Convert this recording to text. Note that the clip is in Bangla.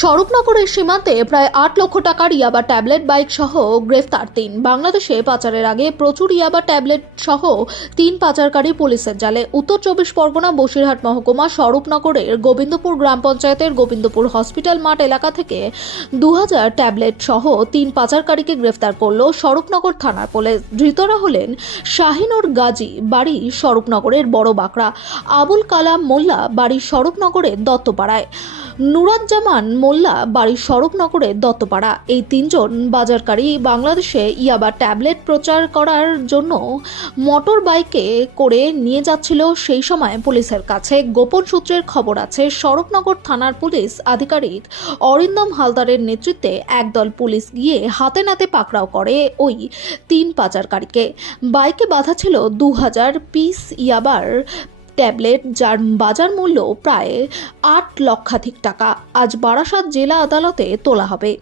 স্বরূপনগরের সীমান্তে প্রায় ৮ লক্ষ টাকার ইয়াবা ট্যাবলেট বাইক সহ গ্রেফতার ৩। বাংলাদেশে পাচারের আগে প্রচুর ইয়াবা ট্যাবলেট সহ ৩ পাচারকারী পুলিশের জালে। উত্তর ২৪ পরগনা বসিরহাট মহকুমা স্বরূপনগরের গোবিন্দপুর গ্রাম পঞ্চায়েতের গোবিন্দপুর হসপিটাল মাঠ এলাকা থেকে ২০০০ ট্যাবলেট সহ ৩ পাচারকারীকে গ্রেফতার করল স্বরূপনগর থানার পুলিশ। ধৃতরা হলেন শাহিনুর গাজী, বাড়ি স্বরূপনগরের বড় বাঁকড়া; আবুল কালাম মোল্লা, বাড়ি স্বরূপনগরের দত্তপাড়ায়; নুরাজ্জামান মোল্লা, বাড়ি স্বরূপনগরের দত্তপাড়া। এই তিনজন বাজারকারী বাংলাদেশে ইয়াবা ট্যাবলেট প্রচার করার জন্য মোটর বাইকে করে নিয়ে যাচ্ছিল। সেই সময় পুলিশের কাছে গোপন সূত্রের খবর আছে স্বরূপনগর থানার পুলিশ আধিকারিক অরিন্দম হালদারের নেতৃত্বে একদল পুলিশ গিয়ে হাতে নাতে পাকড়াও করে ওই ৩ পাচারকারীকে। বাইকে বাঁধা ছিল ২০০০ পিস ইয়াবার ট্যাবলেট, যার বাজার মূল্য প্রায় ৮ লক্ষাধিক টাকা। আজ বারাসাত জেলা আদালতে তোলা হবে।